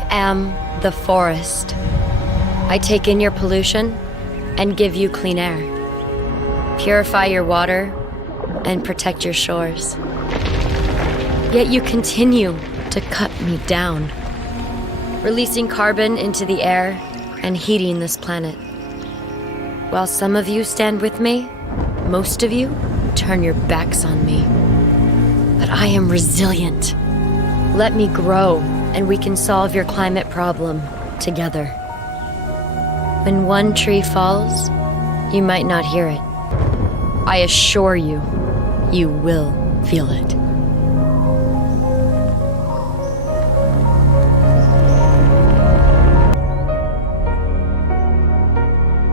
I am the forest. I take in your pollution and give you clean air. Purify your water and protect your shores. Yet you continue to cut me down, releasing carbon into the air and heating this planet. While some of you stand with me, most of you turn your backs on me. But I am resilient. Let me grow, and we can solve your climate problem together. When one tree falls, you might not hear it. I assure you, you will feel it.